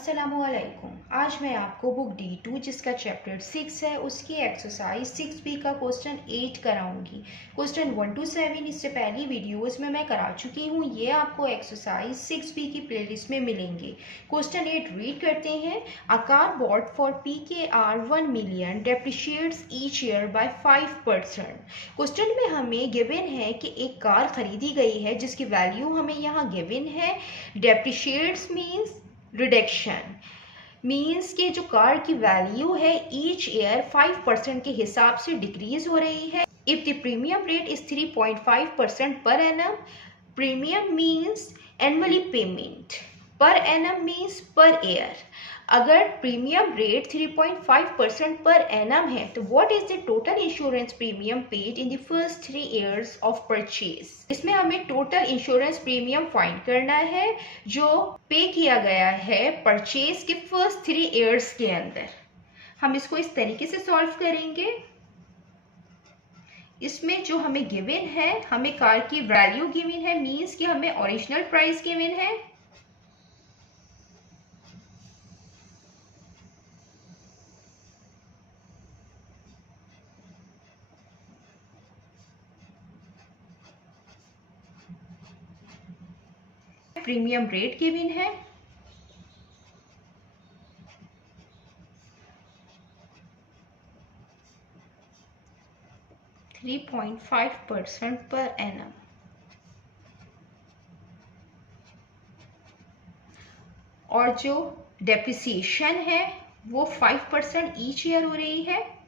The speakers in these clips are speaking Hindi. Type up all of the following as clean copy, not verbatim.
अस्सलामुअलैकुम। आज मैं आपको बुक D2 जिसका चैप्टर 6 है उसकी एक्सरसाइज 6B का क्वेश्चन 8 कराऊंगी। क्वेश्चन 1 to 7 इससे पहली वीडियोस में मैं करा चुकी हूँ, ये आपको एक्सरसाइज 6B की प्लेलिस्ट में मिलेंगे। क्वेश्चन 8 रीड करते हैं। A car bought for PKR 1 million depreciates each year by 5%। Question में हमें गिवन है कि एक कार खरीदी गई है जिसकी वैल्यू हमें यहाँ गिवन है। डेप्रिशिएट्स मीन्स रिडक्शन, मीन्स कि जो कार की वैल्यू है ईच ईयर 5% के हिसाब से डिक्रीज हो रही है। If the premium rate is 3.5% per annum, premium means annually payment, per annum means per year. अगर प्रीमियम रेट 3.5% पर एनम है तो what is the total insurance premium paid in the first 3 years of purchase. इसमें हमें टोटल इंश्योरेंस प्रीमियम फाइंड करना है जो पे किया गया है परचेज के फर्स्ट 3 years के अंदर। हम इसको इस तरीके से सॉल्व करेंगे। इसमें जो हमें गिवन है, हमें कार की वैल्यू गिवन है, मीन्स कि हमें ओरिजिनल प्राइस गिवन है। प्रीमियम रेट गिवन है, %3.5 पर एनम, और जो डेप्रिसिएशन है वो 5% ईच ईयर हो रही है।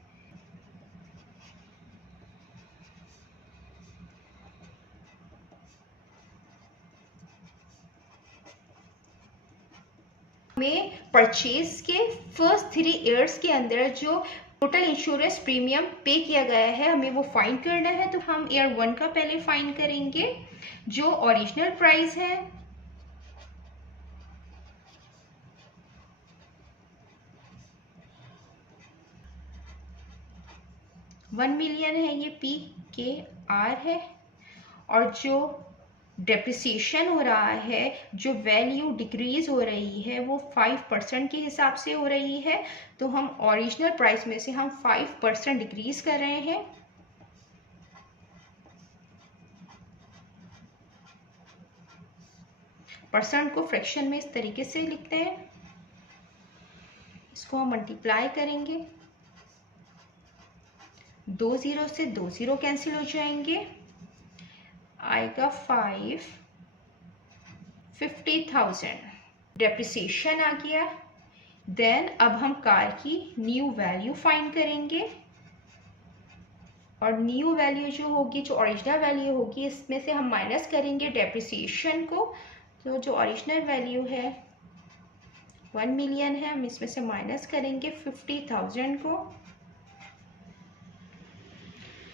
हमें परचेज के फर्स्ट 3 years के अंदर जो टोटल इंश्योरेंस प्रीमियम पे किया गया है हमें वो फाइंड करना है। तो हम ईयर 1 का पहले फाइंड करेंगे जो ओरिजिनल प्राइस है, $1 million है, ये PKR है। और जो डेप्रिसिएशन हो रहा है, जो वैल्यू डिक्रीज हो रही है वो 5% के हिसाब से हो रही है। तो हम ओरिजिनल प्राइस में से हम 5% डिक्रीज कर रहे हैं। परसेंट को फ्रैक्शन में इस तरीके से लिखते हैं, इसको हम मल्टीप्लाई करेंगे, 2 0 से 2 0 कैंसिल हो जाएंगे, आएगा 50,000। डेप्रिसिएशन आ गया। देन अब हम कार की न्यू वैल्यू फाइंड करेंगे, और न्यू वैल्यू जो होगी, जो ओरिजिनल वैल्यू होगी, इसमें से हम माइनस करेंगे डेप्रिसिएशन को। तो जो ओरिजिनल वैल्यू है 1 million है, हम इसमें से माइनस करेंगे 50,000 को,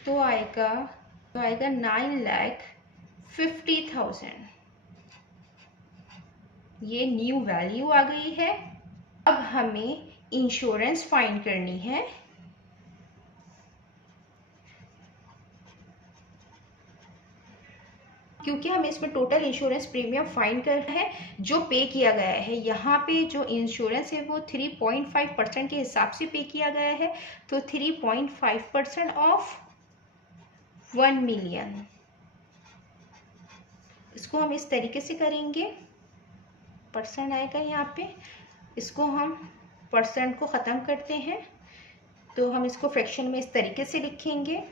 तो आएगा 9,50,000। ये न्यू वैल्यू आ गई है। अब हमें इंश्योरेंस फाइंड करनी है। क्योंकि हमें इसमें टोटल इंश्योरेंस प्रीमियम फाइंड करना है जो पे किया गया है। यहाँ पे जो इंश्योरेंस है वो 3.5% के हिसाब से पे किया गया है। तो 3.5% ऑफ 1 million, इसको हम इस तरीके से करेंगे, परसेंट आएगा यहाँ पे, इसको हम परसेंट को ख़त्म करते हैं तो हम इसको फ्रैक्शन में इस तरीके से लिखेंगे,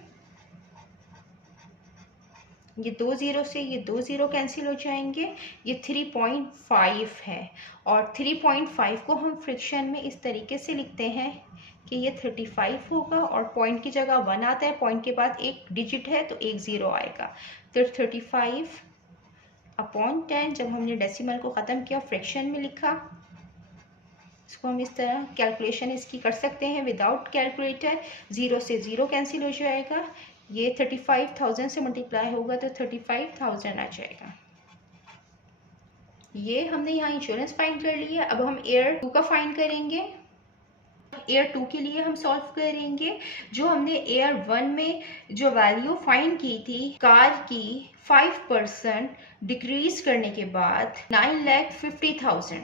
ये 2 0 से ये 2 0 कैंसिल हो जाएंगे, ये 3.5 है। और 3.5 को हम फ्रैक्शन में इस तरीके से लिखते हैं कि ये 35 होगा, और पॉइंट की जगह 1 आता है, पॉइंट के बाद एक डिजिट है तो एक 0 आएगा। तो 35/10 जब हमने डेसिमल को ख़त्म किया फ्रैक्शन में लिखा, इसको हम इस तरह कैलकुलेशन इसकी कर सकते हैं विदाउट कैलकुलेटर। 0 से 0 कैंसिल हो जाएगा, ये 35,000 से मल्टीप्लाई होगा तो 35,000 आ जाएगा। ये हमने यहाँ इंश्योरेंस फाइंड कर लिया। अब हम ईयर 2 का फाइंड करेंगे। ईयर 2 के लिए हम सॉल्व करेंगे। जो हमने ईयर 1 में जो वैल्यू फाइंड की थी कार की 5% डिक्रीज करने के बाद 9,50,000,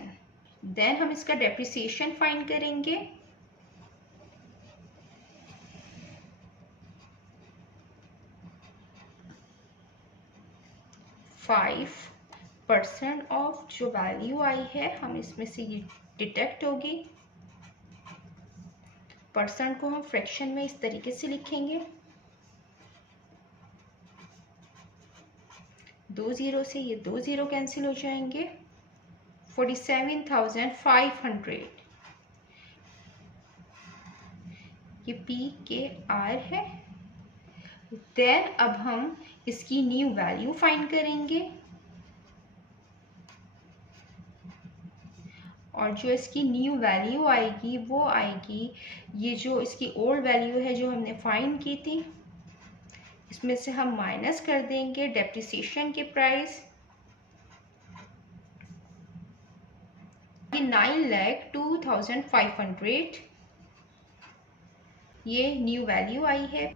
देन हम इसका डेप्रिसिएशन फाइंड करेंगे। फाइव % ऑफ जो वैल्यू आई है हम इसमें से ये डिटेक्ट होगी। परसेंट को हम फ्रैक्शन में इस तरीके से लिखेंगे, 2 ज़ीरो से ये 2 ज़ीरो कैंसिल हो जाएंगे। 47,500 ये PKR है। देन अब हम इसकी न्यू वैल्यू फाइंड करेंगे और जो इसकी न्यू वैल्यू आएगी वो आएगी, ये जो इसकी ओल्ड वैल्यू है जो हमने फाइंड की थी इसमें से हम माइनस कर देंगे डेप्रिसिएशन के प्राइस। ये 9,02,500 ये न्यू वैल्यू आई है।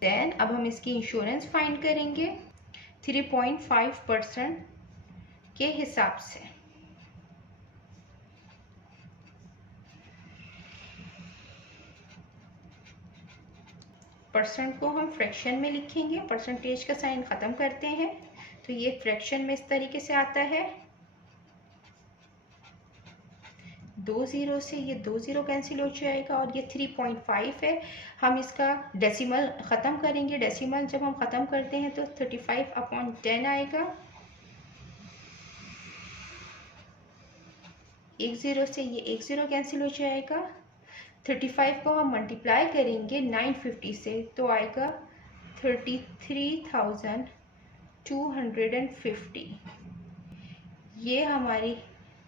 देन अब हम इसकी इंश्योरेंस फाइंड करेंगे 3.5% के हिसाब से। परसेंट को हम फ्रैक्शन में लिखेंगे, परसेंटेज का साइन ख़त्म करते हैं तो ये फ्रैक्शन में इस तरीके से आता है। 2 ज़ीरो से ये 2 ज़ीरो कैंसिल हो जाएगा और ये 3.5 है। हम इसका डेसिमल ख़त्म करेंगे। डेसिमल जब हम ख़त्म करते हैं तो 35/10 आएगा। 1 ज़ीरो से ये 1 ज़ीरो कैंसिल हो जाएगा। 35 को हम मल्टीप्लाई करेंगे 950 से तो आएगा 33,250। ये हमारी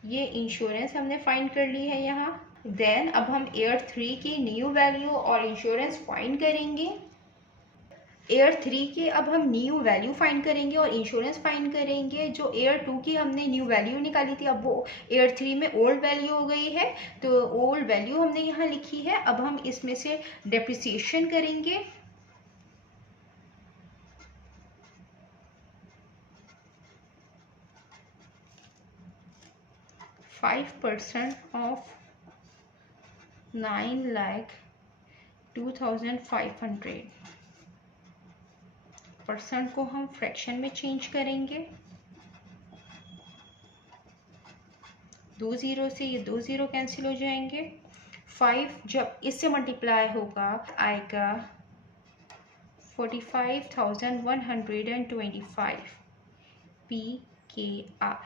ये इंश्योरेंस हमने फाइंड कर ली है यहाँ। देन अब हम ईयर 3 की न्यू वैल्यू और इंश्योरेंस फाइंड करेंगे। ईयर 3 के अब हम न्यू वैल्यू फाइंड करेंगे और इंश्योरेंस फाइंड करेंगे। जो ईयर 2 की हमने न्यू वैल्यू निकाली थी अब वो ईयर 3 में ओल्ड वैल्यू हो गई है तो ओल्ड वैल्यू हमने यहाँ लिखी है। अब हम इसमें से डेप्रिसिएशन करेंगे। %5 ऑफ 9,02,500 परसेंट को हम फ्रैक्शन में चेंज करेंगे। 2 ज़ीरो से ये 2 ज़ीरो कैंसिल हो जाएंगे। 5 जब इससे मल्टीप्लाई होगा आएगा 45,125 PKR।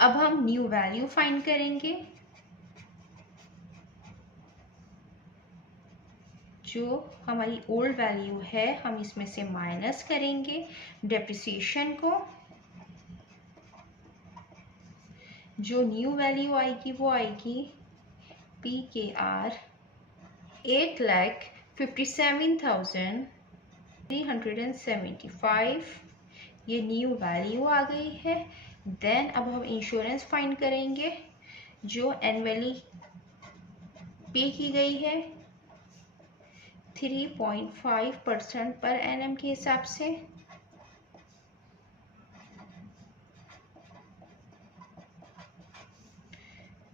अब हम न्यू वैल्यू फाइंड करेंगे। जो हमारी ओल्ड वैल्यू है हम इसमें से माइनस करेंगे डेप्रिसिएशन को। जो न्यू वैल्यू आएगी वो आएगी PKR 8,57,375। ये न्यू वैल्यू आ गई है। देन अब हम इंश्योरेंस फाइंड करेंगे जो एनुअली पे की गई है 3.5% पर एनम के हिसाब से।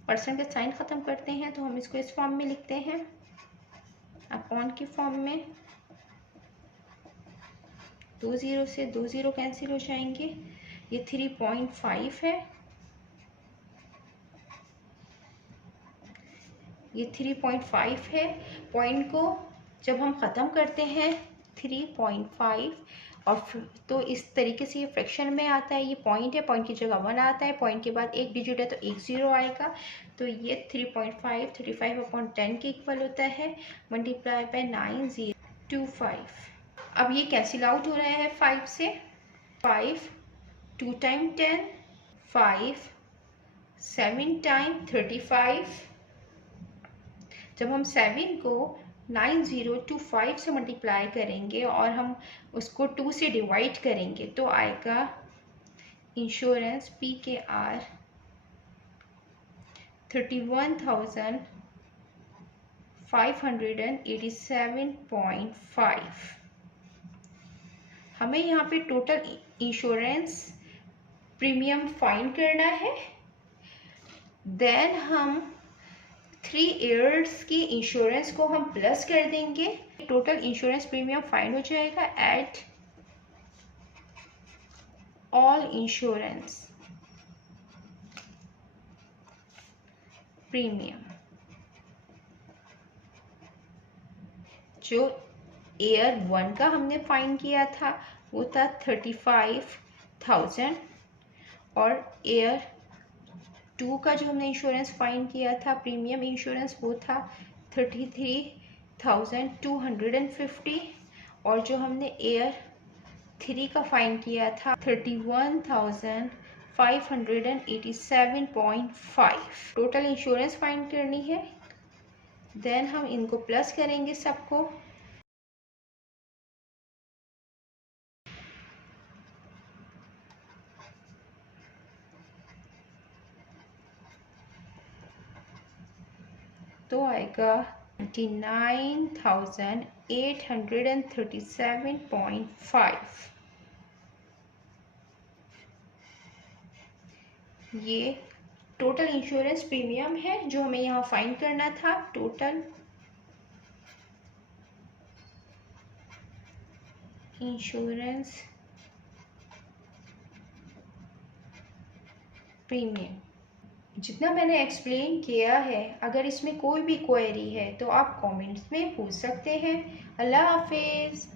परसेंट का साइन ख़त्म करते हैं तो हम इसको इस फॉर्म में लिखते हैं अपॉन के फॉर्म में। 2 ज़ीरो से 2 ज़ीरो कैंसिल हो जाएंगे। ये 3.5 है। ये 3.5 है। पॉइंट को जब हम ख़त्म करते हैं 3.5 और तो इस तरीके से ये फ्रैक्शन में आता है। ये पॉइंट है, पॉइंट की जगह 1 आता है, पॉइंट के बाद एक डिजिट है तो 1 ज़ीरो आएगा। तो ये 3.5 35/10 के इक्वल होता है मल्टीप्लाई बाय 9025। अब ये कैंसिल आउट हो रहा है 5 से। 5 2 टाइम 10, 5 7 टाइम 35। जब हम 7 को 9025 से मल्टीप्लाई करेंगे और हम उसको 2 से डिवाइड करेंगे तो आएगा इंश्योरेंस PKR 31,587.5। हमें यहाँ पे टोटल इंश्योरेंस प्रीमियम फाइंड करना है। देन हम 3 ईयर्स की इंश्योरेंस को हम प्लस कर देंगे, टोटल इंश्योरेंस प्रीमियम फाइंड हो जाएगा एट ऑल इंश्योरेंस प्रीमियम। जो ईयर 1 का हमने फाइंड किया था वो था 35,000 और ईयर 2 का जो हमने इंश्योरेंस फाइंड किया था प्रीमियम इंश्योरेंस वो था 33,250 और जो हमने ईयर 3 का फाइंड किया था 31,587.5। टोटल इंश्योरेंस फाइंड करनी है। देन हम इनको प्लस करेंगे सबको। तो आएगा 29,837.5। ये टोटल इंश्योरेंस प्रीमियम है जो हमें यहाँ फाइंड करना था। टोटल इंश्योरेंस प्रीमियम जितना मैंने एक्सप्लेन किया है, अगर इसमें कोई भी क्वेरी है तो आप कमेंट्स में पूछ सकते हैं। अल्लाह हाफिज़।